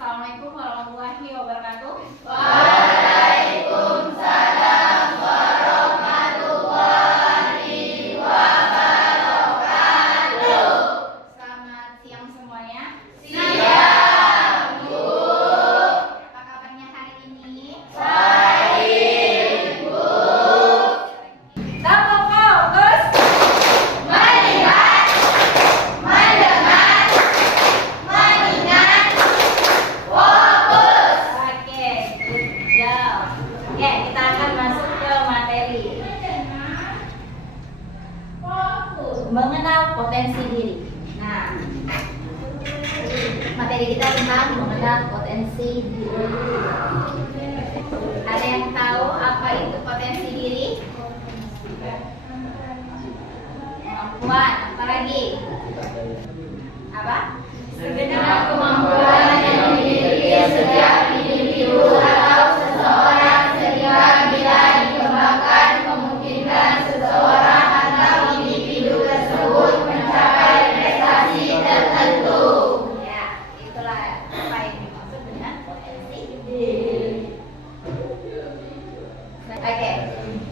Assalamualaikum warahmatullahi wabarakatuh. Waalaikumsalam warahmatullahi wabarakatuh. Selamat siang semuanya. Siang, Bu. Apa kabarnya hari ini? Baik, Bu. Double fokus. Melihat, mendengar, mengingat, fokus. Oke, good job. Oke, kita akan masuk ke materi. Mengenal potensi diri. Nah, materi kita tentang mengenal potensi diri. Ada yang tahu apa itu potensi diri? Kemampuan, apa lagi? Apa? Segenap kemampuan yang dimiliki setiap individu atau seseorang sehingga bila dikembangkan kemungkinan seseorang atau individu tersebut mencapai prestasi tertentu. Ya, itulah apa yang dimaksud dengan potensi diri. Oke,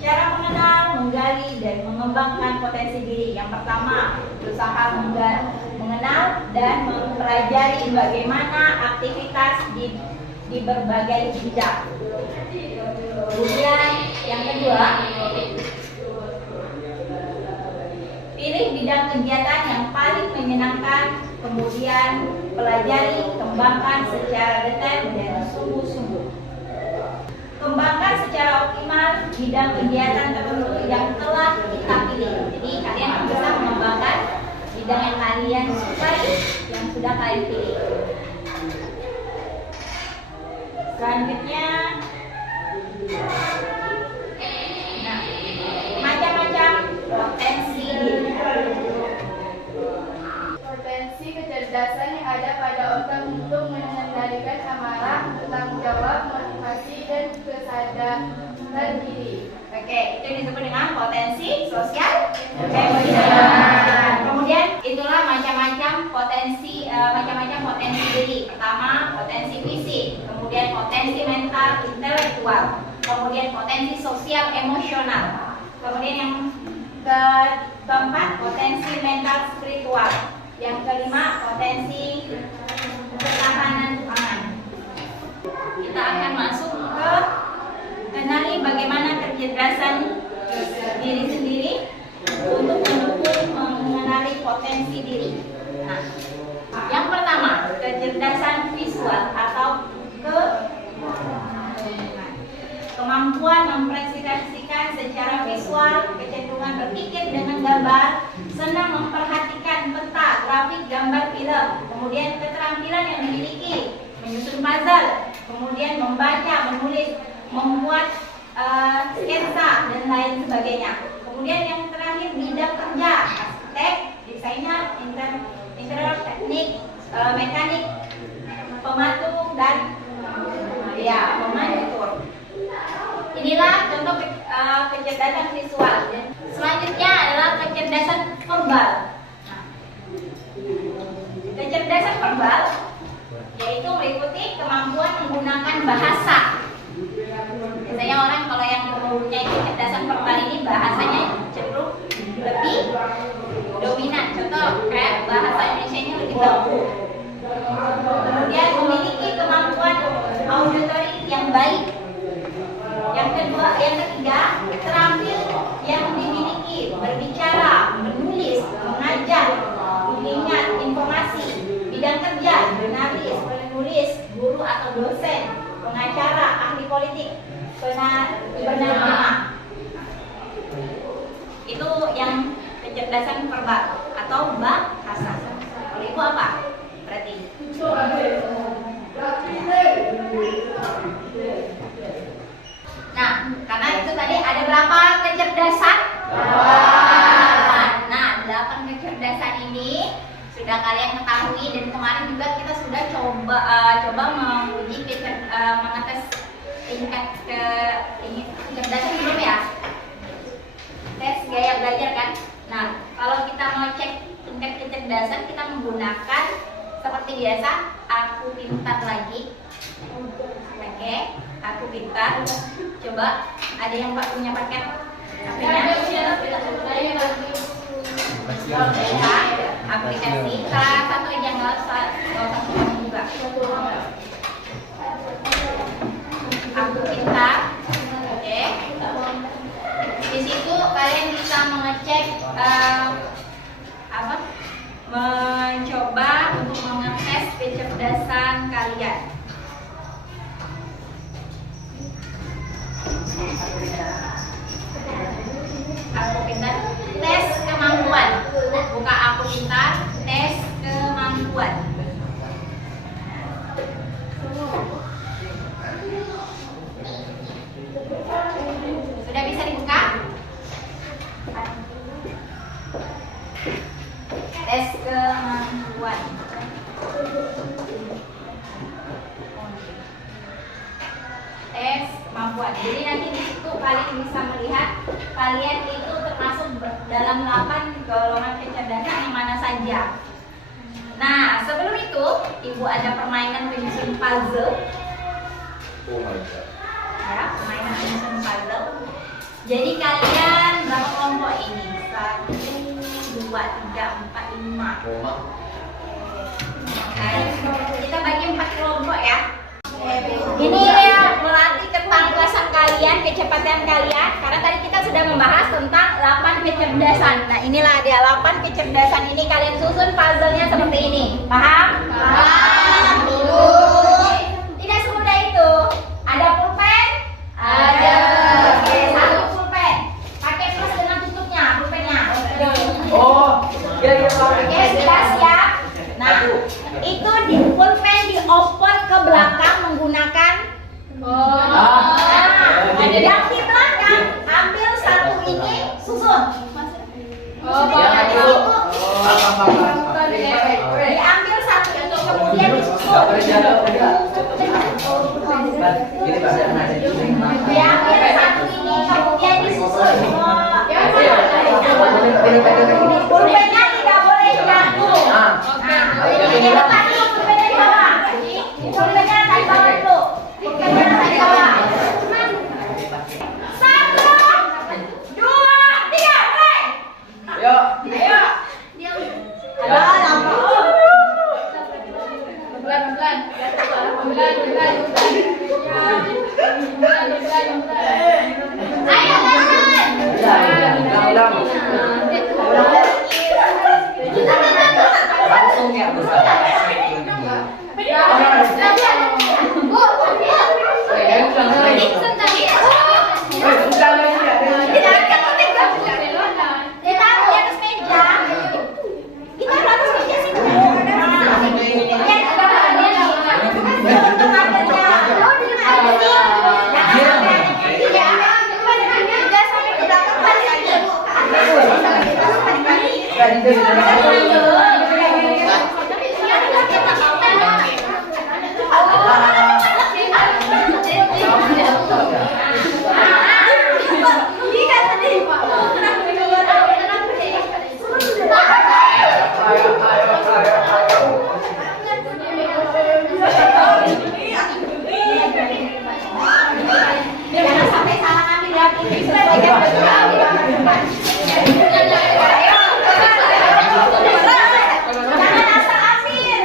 cara mengenal, menggali, dan mengembangkan potensi diri. Yang pertama, berusaha mengenal dan mempelajari bagaimana aktivitas di berbagai bidang. Kemudian yang kedua, pilih bidang kegiatan yang paling menyenangkan, kemudian pelajari, kembangkan secara detail dan sungguh-sungguh. Kembangkan secara optimal bidang kegiatan tertentu yang telah kita pilih. Jadi kalian bisa mengembangkan bidang yang kalian sukai, yang sudah kalian pilih. Selanjutnya, nah, macam-macam potensi diri. Potensi kecerdasan yang ada pada otak untuk mengendalikan amarah, bertanggung jawab, motivasi, dan kesadaran diri. Oke, itu disebut dengan potensi sosial emosional. Kemudian itulah macam-macam potensi diri. Pertama, potensi fisik, kemudian potensi mental, intelektual, kemudian potensi sosial emosional. Kemudian yang keempat, potensi mental spiritual. Yang kelima, potensi ketahanan pangan. Kita akan masuk ke kenali bagaimana kecerdasan diri sendiri untuk mendukung mengenali potensi diri. Nah, yang pertama, kecerdasan visual atau kemampuan mempresentasikan secara visual, kecenderungan berpikir dengan gambar, senang memperhatikan peta, grafik, gambar film, kemudian keterampilan yang dimiliki, menyusun puzzle, kemudian membaca, menulis, membuat sketsa dan lain sebagainya. Kemudian yang terakhir, bidang kerja, arsitek, desainer, interior, teknik, mekanik, pematung, dan pemanikur. Inilah contoh kecerdasan visual. Selanjutnya adalah kecerdasan verbal. Nah, kecerdasan verbal yaitu meliputi kemampuan menggunakan bahasa. Biasanya orang kalau yang mempunyai kecerdasan verbal ini bahasanya cenderung lebih dominan. Contoh kayak bahasa Indonesia-nya lebih baku. Kemudian memiliki kemampuan auditory yang baik. Yang ketiga, terampil yang dimiliki berbicara, menulis, mengajar, mengingat informasi, bidang kerja, jurnalis, penulis, guru atau dosen, pengacara, ahli politik, penerjemah. Itu yang kecerdasan verbal atau bahasa. Kalau ibu apa? Berarti. Nah, karena itu tadi ada berapa kecerdasan? 8. Nah, 8 kecerdasan ini sudah kalian ketahui, dan kemarin juga kita sudah coba menguji mengetes tingkat kecerdasan belum ya? Tes gaya belajar kan? Nah, kalau kita mau cek tingkat kecerdasan, kita menggunakan Seperti biasa, aku pintar lagi. Oke, aku pintar. Coba, ada yang punya paket HP-nya? Ya, aplikasi. Salah satu aja, nggak usah semua juga. Aku pintar. Oke. Di situ kalian bisa mengecek mencoba untuk mengetes kecerdasan kalian. Aku pintar, tes kemampuan. Buka aku pintar, tes kemampuan. Sudah bisa dibuka? Tes kemampuan. Tes kemampuan. Jadi nanti di situ kalian bisa melihat kalian itu termasuk dalam 8 golongan kecerdasan yang mana saja. Nah, sebelum itu Ibu ada permainan penyusun puzzle. Oh my god. Ya, permainan penyusun puzzle. Jadi kalian berapa kelompok ini? 1, 2, 3, 4, 5. Kita bagi 4 kelompok ya. Ini ya melatih ketangkasan kalian, kecepatan kalian. Karena tadi kita sudah membahas tentang 8 kecerdasan. Nah, inilah dia 8 kecerdasan ini, kalian susun puzzle-nya seperti ini. Paham? Paham. Tidak semudah itu. Ada pulpen? Ada. Oke, 1 pulpen. Pakai plus dengan tutupnya, pulpennya. Oh, ya Pak. Oke, sudah siap. Nah, itu di pulpen dioper ke belakang menggunakan yang di belakang ambil 1 ini susun. Diambil 1 ini kemudian disusun. Diambil 1 ini kemudian disusun. Pulpennya tidak boleh jatuh. Ini letak dulu pulpennya di bawah. Pulpennya letak di bawah dulu. Pulpennya letak di bawah. 1, 2, 3, mulai. Ayo. Ayo. Ada lama. Ayo Langsung ya, jangan sampai salah ngambil ya. Jangan asal ambil.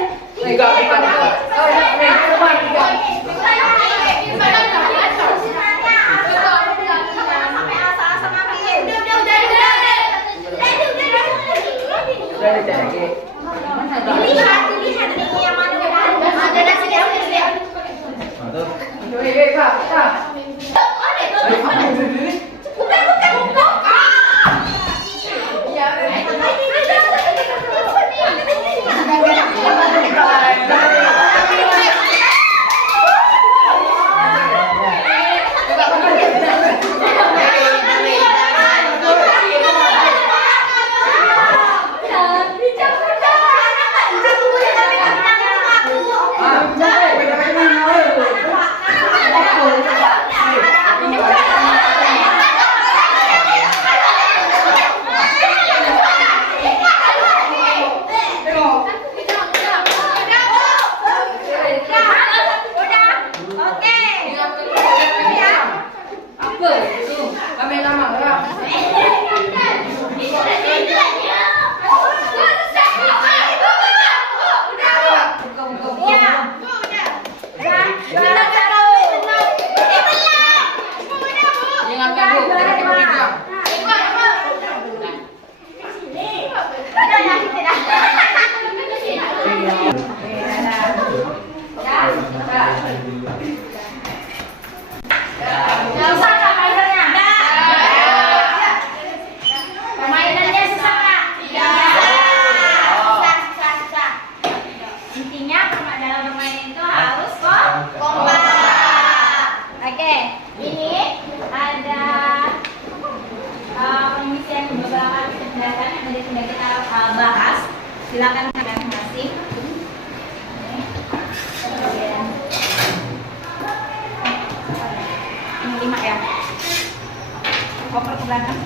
ke belakang.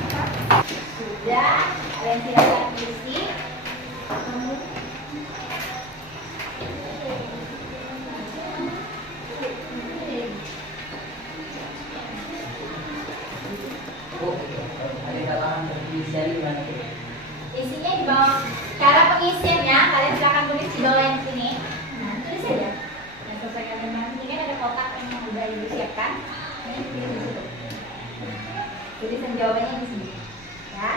Sudah, kalian silakan isi. Ada kesalahan bisa gimana? Isinya di bawah. Cara pengisiannya, kalian silakan tulis di bawah yang sini. Nah, tulis saja. Yang selesai kalian bahas ini kan ada kotak yang sudah ibu siapkan. Ini tulis di situ. Tulisan jawabannya di sini. Ya.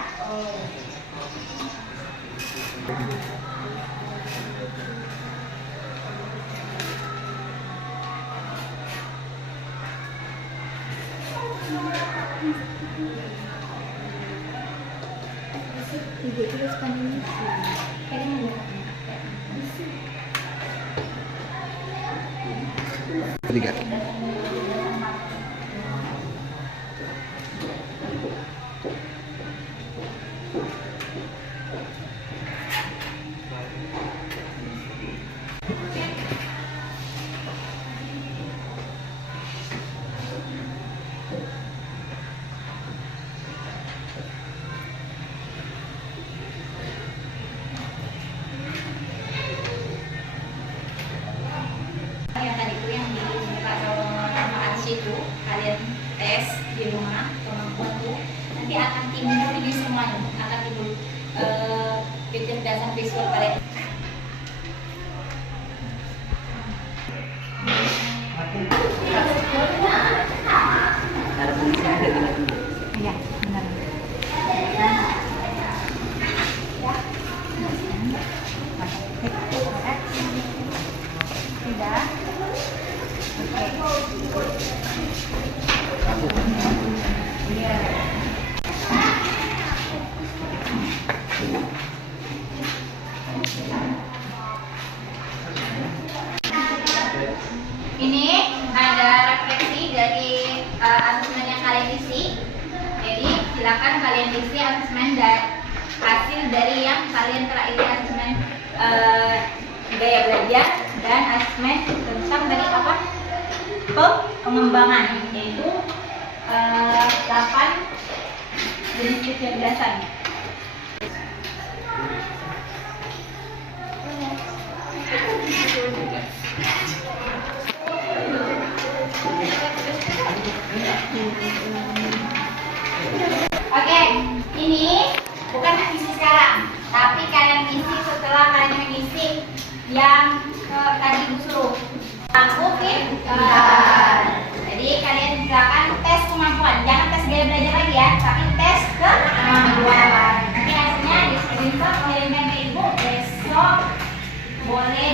Ibu tuliskan ini. Kayaknya Tiga. yang tadi itu yang di muka sama Arsy itu kalian tes di rumah kemampuan tuh nanti akan timbul ini semuanya akan timbul kecerdasan visual kalian. Cara pengisian ada gimana? Iya, benar. Sudah. Iya. Ini ada refleksi dari asesmen yang kalian isi. Jadi silakan kalian isi asesmen dan hasil dari yang kalian telah isi asesmen gaya belajar dan asesmen tentang dari apa pengembangan yaitu 8 jenis kecerdasan. Oke, ini bukan isi sekarang, tapi kalian isi setelah kalian mengisi yang tadi ibu suruh. Mungkin jadi kalian silakan tes kemampuan, jangan tes gaya belajar lagi ya, tapi tes kemampuan. Nanti hasilnya di screenshot kirimkan ke ibu, besok boleh